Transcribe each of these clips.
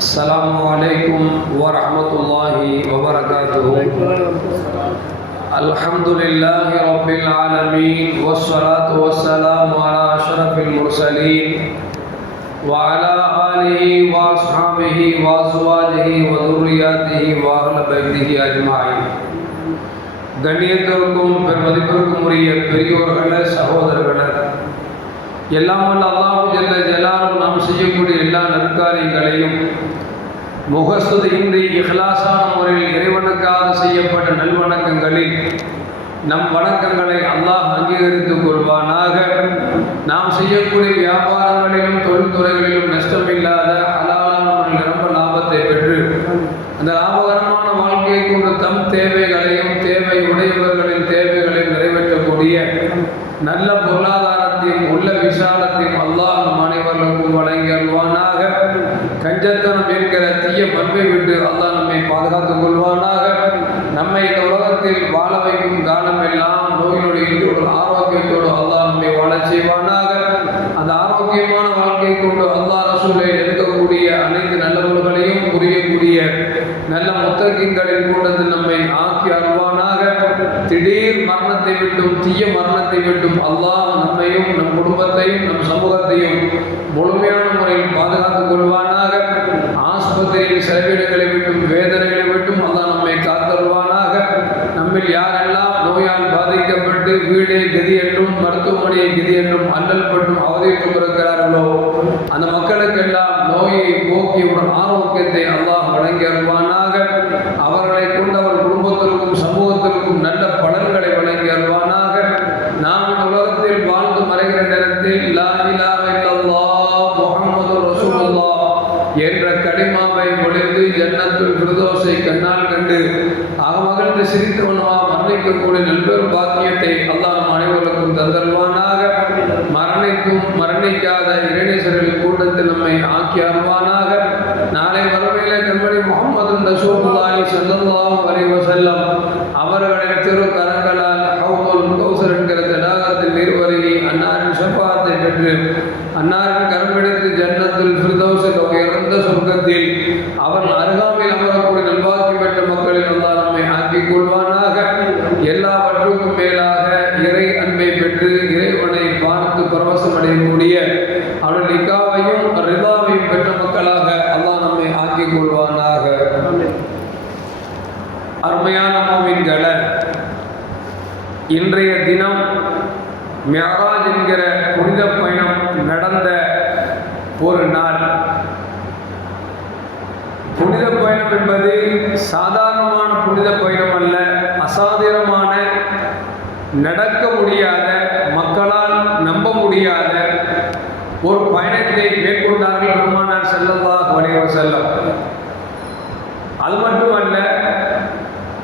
السلام عليكم ورحمة الله وبركاته الحمد لله رب العالمين والصلاة والسلام على أشرف المرسلين وعلى آله وأصحابه وأزواجه وذرياته وأهل بيته أجمعين கண்ணியத்திற்கும் பெருமதிப்பிற்கும் உரிய பெரியோர்களே சகோதரர்களே எல்லாம் வல்ல அல்லாஹு ஜல்ல ஜலாலும் நாம் செய்யக்கூடிய எல்லா நற்காரியங்களையும் முகஸ்துதியின்றி இஹ்லாசான முறையில் இறைவனுக்காக செய்யப்பட்ட நல்வணக்கங்களில் நம் வணக்கங்களை அல்லாஹ் அங்கீகரித்துக் கொள்வானாக. நாம் செய்யக்கூடிய வியாபாரங்களிலும் தொழில்துறைகளிலும் நஷ்டமில்லாத ஹலாலான முறையில் நிரம்ப லாபத்தை பெற்று அந்த லாபகரமான வாழ்க்கையை கொண்டு தம் தேவைகளையும் தேவை உடையவர்களின் தேவைகளையும் நிறைவேற்றக்கூடிய நல்ல பொருளாதாரத்தையும் உள்ள விசாலத்தையும் அல்லாஹ் நம் அனைவர்களுக்கும் வழங்கி அல்வானாக கஞ்சத்தனம் என்கிற தீய பண்பை விட்டு அல்லாஹ் நம்மை பாதுகாத்துக் கொள்வானாக. நம்மை இந்த உலகத்தில் வாழ வைக்கும் காலம் எல்லாம் நோயினுடைய ஒரு ஆரோக்கியத்தோடு அல்லாஹ் நம்மை வாழ செய்வானாக. அந்த ஆரோக்கியமான வாழ்க்கையை கொண்டு அல்லாஹ் ரசூலை எடுக்கக்கூடிய அனைத்து நல்லவர்களையும் புரியக்கூடிய நல்ல முத்தகங்களின் கூட்டத்தில் நம்மை ஆக்கி அருவானாக திடீர் மரணத்தை விட்டும் தீய மரணத்தை விட்டும் அல்லாஹ் நம்மையும் நம் குடும்பத்தையும் நம் சமூகத்தையும் முழுமையான முறையில் பாதுகாத்துக் கொள்வானாக. ஆஸ்பத்திரியில் செலவீடுகளை விட்டும் வேதனைகளை விட்டும் அல்லா நம்மை காத்தருவானாக. நம்மில் யாரெல்லாம் நோயால் பாதிக்கப்பட்டு வீடே கதி என்றும் மருத்துவமனையை கதி என்றும் அல்லல் பட்டும் அவதித்துக் அந்த மக்களுக்கெல்லாம் நோயை போக்கி உடன் ஆரோக்கியத்தை அல்லாஹ் வழங்கி அருவானாக அவர்களை கொண்டு அவர் குடும்பத்திற்கும் சமூகத்திற்கும் நல்ல பலன்களை வழங்கி அருவானாக நாம் உலகத்தில் வாழ்ந்து மறைகிற நேரத்தில் லா ஜன்னத்துல் பிரதோஷை கண்ணால் கண்டு அகமகிழ்ந்து சிரித்தவனமா மரணிக்கக்கூடிய நல்பெரும் பாக்கியத்தை அல்லாஹ் நம் அனைவருக்கும் தந்தல்வானாக மரணிக்கும் மரணிக்காத இறைநேசர்களின் கூட்டத்தில் நம்மை ஆக்கி அருவானாக நாளை வரவையில கண்மணி முகமது ரசூலுல்லாஹி ஸல்லல்லாஹு அலைஹி வஸல்லம் அவர்களின் திரு கரங்களால் ஹவுதுல் கௌசர் என்கிற தடாகத்தில் நீர்வருகி அன்னாரின் ஷஃபாத்தை பெற்று அன்னாரின் கரம்பிடித்து ஜன்னத்துல் தொகை இறந்த சொர்க்கத்தில் அவன் அருகாமையில் அமரக்கூடிய நல்வாக்கி பெற்ற மக்களில் அல்லாஹ் நம்மை ஆக்கிக் கொள்வானாக எல்லாவற்றுக்கும் மேலாக இறை அன்பை பெற்று இறைவனை பார்த்து பரவசம் அடையக்கூடிய அவன் நிக்காவையும் ரிதாவையும் பெற்ற மக்களாக அல்லாஹ் நம்மை ஆக்கிக் கொள்வானாக அருமையான மூவின்களை இன்றைய தினம் மியராஜ் என்கிற புனித பயணம் நடந்த ஒரு நாள். புனித பயணம் என்பது சாதாரணமான புனித பயணம் அல்ல அசாதாரணமான நடக்க முடியாத மக்களால் நம்ப முடியாத ஒரு பயணத்தை மேற்கொண்டார்கள் பெருமானார் செல்லல்லாஹ் வரைவர் செல்லம் அது மட்டும்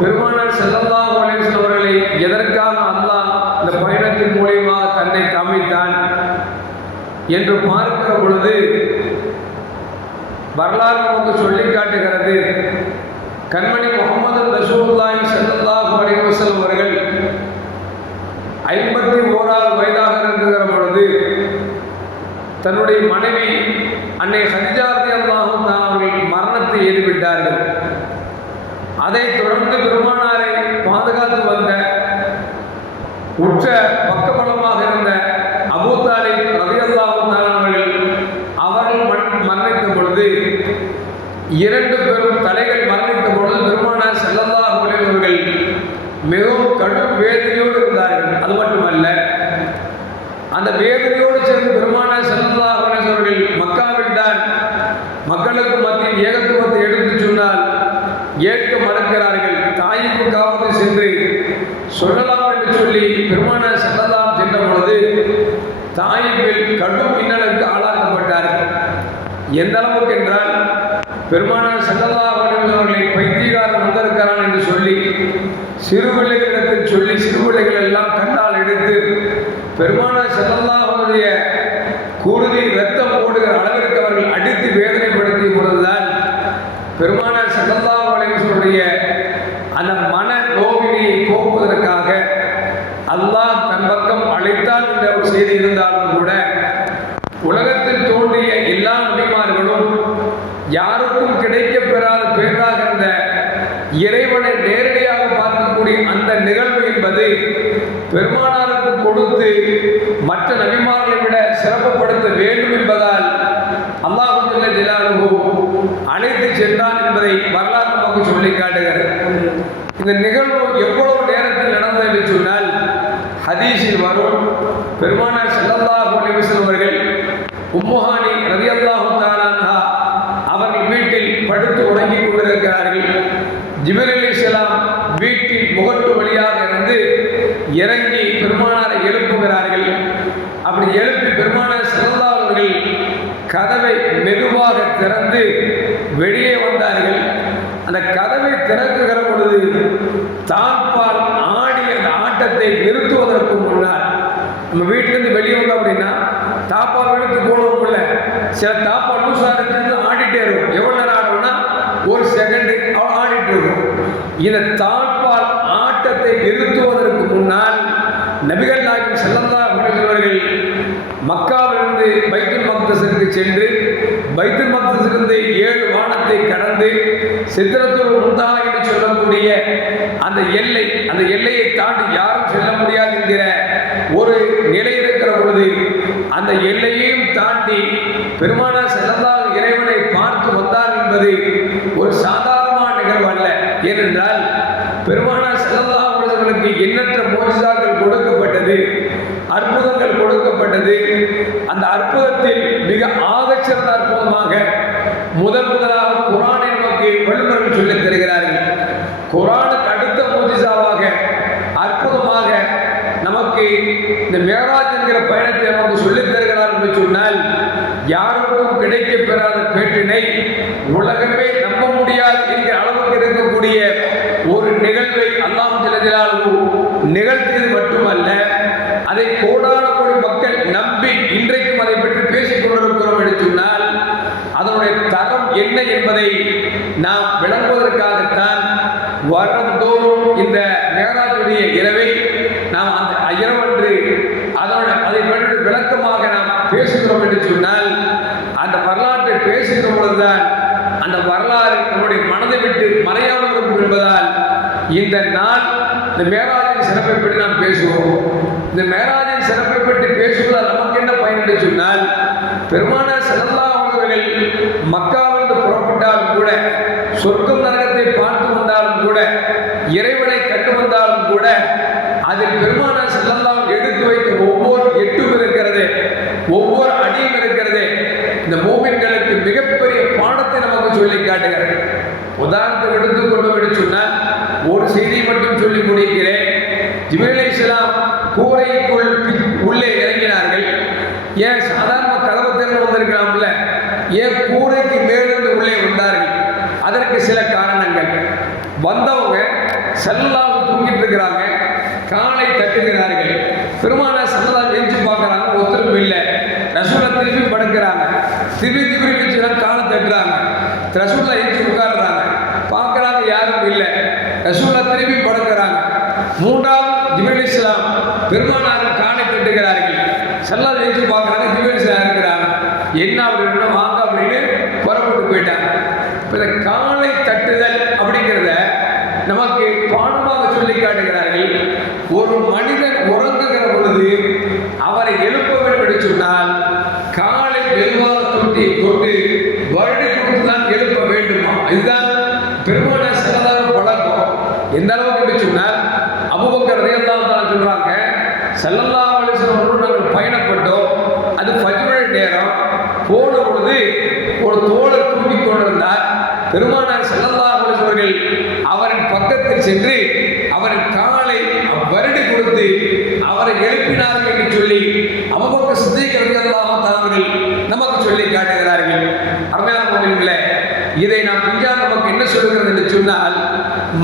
பெருமானார் செல்லல்லா வரைவர் அவர்களை எதற்காக அல்லாஹ் இந்த பயணத்தின் மூலியமாக தன்னை காமித்தான் என்று பார்க்கிற பொழுது வரலாறு நமக்கு சொல்லி காட்டுகிறது. கண்மணி முகமது ரசூல்லாய் சல்லல்லாஹு அலைஹி அவர்கள் ஐம்பத்தி ஓராவது வயதாக இருக்கிற பொழுது தன்னுடைய மனைவி அன்னை ஹதிஜாரதி அல்லாஹும் அவர்கள் மரணத்தை ஏறிவிட்டார்கள் அதை தொடர்ந்து பெருமானாரை பாதுகாத்து வந்த உற்ற பக்கபலமாக இருந்த அபூத்தாலி ரதியல்லாஹும் அவர்கள் அவர்கள் மண்- மரணித்த பொழுது இரண்டு பெரும் தலைகள் மரணித்த பொழுது பெருமானார் செல்லல்லாஹு அலைஹி அவர்கள் மிகவும் கடும் வேதனையோடு இருந்தார்கள் அது மட்டுமல்ல அந்த வேதனையோடு சேர்ந்து பெருமானார் செல்லல்லாஹு அலைஹி அவர்கள் மக்காவில் தான் மக்களுக்கு மத்தியில் ஏகத்துவத்தை எடுத்துச் சொன்னால் ஏற்க மறுக்கிறார்கள் தாயிப்புக்காவது சென்று சொல்லலாம் என்று சொல்லி பெருமானார் செல்லலாம் சென்ற பொழுது தாயிப்பில் கடும் மின்னலுக்கு ஆளாக்கப்பட்டார். எந்த அளவுக்கு என்றால் பெருமானார் செல்லல்லா அவர்களை பைத்தியகாரம் வந்திருக்கிறான் என்று சொல்லி சிறு பிள்ளைகள் எல்லாம் கண்டால் எடுத்து பெருமானார் செல்லல்லா அவருடைய கூடுதி ரத்தம் ஓடுகிற அளவிற்கு அவர்கள் அடித்து வேதனைப்படுத்திய பொழுதுதான் பெருமானார் செல்லல்லா அவர்களுடைய அந்த மன நோவினை போக்குவதற்காக அல்லாஹ் தன் பக்கம் அழைத்தான் என்ற ஒரு செய்தி இருந்தாலும் கூட உலகத்தில் தோன்றிய எல்லா நபிமார்களும் யாருக்கும் கிடைக்கப் பெறாத பேராக இருந்த இறைவனை நேரடியாக பார்க்கக்கூடிய அந்த நிகழ்வு என்பது பெருமானாருக்கு கொடுத்து மற்ற நபிமார்களை விட சிறப்புப்படுத்த வேண்டும் என்பதால் அல்லாஹுல்ல ஜிலாலுகு அழைத்து சென்றான் என்பதை வரலாறு நமக்கு சொல்லி காட்டுகிறது. இந்த நிகழ்வு எவ்வளவு நேரத்தில் நடந்தது என்று சொன்னால் ஹதீஷில் வரும். பெருமானார் ஸல்லல்லாஹு அலைஹி வஸல்லம் அவர்கள் உம்முஹானி ரலியல்லாஹு தஆலா அவர்கள் வீட்டில் படுத்து உறங்கிக் கொண்டிருக்கிறார்கள். ஜிப்ரீல் அலைஹிஸ்ஸலாம் வீட்டின் முகட்டு வழியாக இருந்து இறங்கி பெருமானாரை எழுப்புகிறார்கள். அப்படி எழுப்பி பெருமானார் ஸல்லல்லாஹு அவர்கள் கதவை மெதுவாக திறந்து வெளியே வந்தார்கள். அந்த கதவை திறக்குகிற பொழுது தாப்பால் ஆடிய ஆட்டத்தை நிறுத்துவதற்கு முன்னால் நம்ம வீட்டிலேருந்து வெளியே வந்தோம் அப்படின்னா தாப்பா எடுத்து போனோம் இல்லை சில தாப்பா லூஸாக இருக்கிறது ஆடிட்டே இருக்கும். எவ்வளோ நேரம் ஆடும்னா ஒரு செகண்டு அவன் ஆடிட்டு இருக்கும். இந்த தாப்பால் ஆட்டத்தை நிறுத்துவதற்கு முன்னால் நபிகள் நாயகம் செல்லந்தா அவர்கள் மக்காவிலிருந்து பைத்துல் மக்தஸிற்கு சென்று பைத்துல் மக்தஸிலிருந்து ஏழு வானத்தை கடந்து சித்திரத்துல் முந்தா அந்த எல்லையையும் தாண்டி பெருமானார் செல்லந்தால் இறைவனை பார்த்து வந்தார் என்பது ஒரு சாதாரணமான நிகழ்வு அல்ல. ஏனென்றால் பெருமானார் செல்லல்லா அவர்களுக்கு எண்ணற்ற மோசாக்கள் கொடுக்கப்பட்டது அற்புதங்கள் கொடுக்கப்பட்டது. அந்த அற்புதத்தில் மிக ஆகச்சிறந்த அற்புதமாக முதன் முதலாக குரானை நமக்கு வல்லுநர்கள் சொல்லித் தருகிறார்கள். குரான் அடுத்த மோதிசாவாக அற்புதமாக நமக்கு இந்த மேராஜ் என்கிற பயணத்தை நமக்கு சொல்லித் தருகிறார் என்று சொன்னால் யாருக்கும் கிடைக்கப் பெறாத பேட்டினை உலகமே நம்ப முடியாது என்கிற அளவுக்கு இருக்கக்கூடிய ஒரு நிகழ்வை அல்லாம் ஜலஜலாலு நிகழ்த்தியது மட்டுமல்ல அதை கோடான கோடி மக்கள் நம்பி இன்றைக்கும் அதை பற்றி பேசிக் கொண்டிருக்கிறோம் என்று சொன்னால் அதனுடைய தரம் என்ன என்பதை நாம் விளங்குவதற்காகத்தான் வருடந்தோறும் இந்த மேராஜுடைய இரவை நாம் அந்த இரவன்று அதோட அதை பற்றி விளக்கமாக நாம் பேசுகிறோம் என்று சொன்னால் அந்த வரலாற்றை பேசுகிற பொழுதுதான் அந்த வரலாறு நம்முடைய மனதை விட்டு மறையாமல் இருக்கும் என்பதால் இந்த நாள் இந்த மேராஜின் சிறப்பை பற்றி நாம் பேசுவோம். இந்த மேராஜின் சிறப்பை பற்றி பேசுவதால் நமக்கு என்ன பயன் என்று சொன்னால் பெருமான செல்லா அவர்கள் மக்காவிலிருந்து புறப்பட்டாலும் கூட சொர்க்கம் நரகத்தை பார்த்து வந்தாலும் கூட இறைவனை கண்டு வந்தாலும் கூட அதில் பெருமான செல்லல்லா ஒவ்வொரு எட்டும் இருக்கிறது ஒவ்வொரு அடியும் இருக்கிறது. இந்த மூமின்களுக்கு மிகப்பெரிய பாடத்தை நமக்கு சொல்லி காட்டுகிறது. உதாரணத்தை எடுத்துக்கொண்டு என்று சொன்னால் ஒரு செய்தி மட்டும் சொல்லி முடிக்கிறேன் ஜிபிரலை இஸ்லாம் கூரைக்குள் இந்த காலை தட்டுதல் அப்படிங்கிறத நமக்கு பாடமாக சொல்லி காட்டுகிறார்கள். ஒரு மனிதன் உறங்குகிற பொழுது அவரை எழுப்ப வேண்டும் என்று சொன்னால் காலை மெதுவாக தொட்டி கொண்டு வருடி கொடுத்து தான் எழுப்ப வேண்டுமா? இதுதான் பெருமான சிறதாக பழக்கம் எந்த அளவுக்கு என்று சொன்னால் அபுபக்கர் ரலியல்லாஹு தஆலா சொல்றாங்க ஸல்லல்லாஹு அலைஹி நாங்கள் பயணப்பட்டோம். அது ஃபஜ்ருடைய நேரம். போன பொழுது ஒரு தோழர் தூங்கிக் கொண்டிருந்தார். பெருமானார் ஸல்லல்லாஹு அவர்கள் அவரின் பக்கத்தில் சென்று அவரின் காலை வருடி கொடுத்து அவரை எழுப்பினார்கள் என்று சொல்லி அபுபக்கர் சித்திக் ரலியல்லாஹு நமக்கு சொல்லி காட்டுகிறார்கள். அருமையான இதை நாம் விஞ்ஞானம் நமக்கு என்ன சொல்லுகிறது என்று சொன்னால்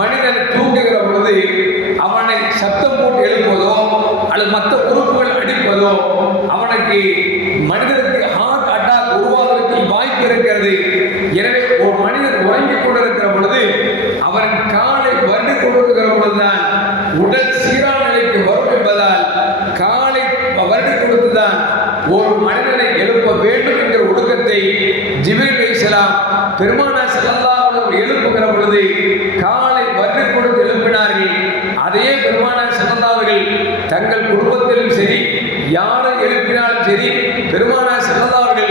மனிதன் தூங்குகிற பொழுது அவனை சத்தம் போட்டு எழுப்புவதோ அல்லது மற்ற உறுப்புகள் அடிப்பதோ அவனுக்கு மனிதனுக்கு ஹார்ட் அட்டாக் உருவாவதற்கு வாய்ப்பு இருக்கிறது எனவே ஒரு மனிதன் உறங்கிக் கொண்டிருக்கிற பொழுது அவன் காலை வருடி கொண்டிருக்கிற பொழுதுதான் உடல் சீரான நிலைக்கு வரும் என்பதால் காலை வருடி கொடுத்துதான் ஒரு மனிதனை எழுப்ப வேண்டும் என்கிற ஒழுக்கத்தை ஜிபில் அலைஹிஸ்ஸலாம் பெருமானார் ஸல்லல்லாஹு பெருமானா வஸல்லம் எழுப்புகிற பொழுது காலை வர்றி கொடுத்து எழுப்பினார்கள். அதே பெருமானா ஸல்லல்லாஹு தங்கள் குடும்பத்திலும் சரி யாரை எழுப்பினாலும் சரி பெருமானா ஸல்லல்லாஹு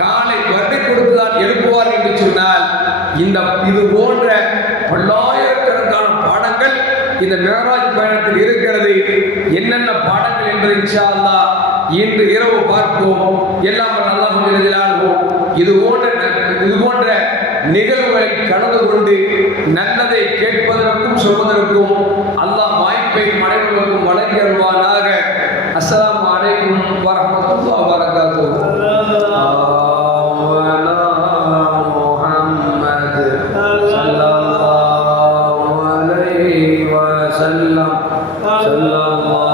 காலை வர்றி கொடுத்துதான் எழுப்புவார் என்று சொன்னால் இந்த இது போன்ற பல்லாயிரக்கணக்கான பாடங்கள் இந்த மேராஜ் பயணத்தில் இருக்கிறது. என்னென்ன பாடங்கள் என்பதை இன்ஷா அல்லாஹ் இன்று இரவு பார்ப்போம். எல்லாம் நல்லா எழுதினாலும் இது போன்ற நிகழ்வுகளில் கலந்து கொண்டு நல்லதை கேட்பதற்கும் சொல்வதற்கும் அல்லாஹ் வாய்ப்பை மனைவர்களுக்கும் வழங்கி வருவானாக அஸ்ஸலாமு அலைக்கும் வரஹ்மத்துல்லாஹி வபரகாத்துஹு محمد صلى الله عليه وسلم صلى الله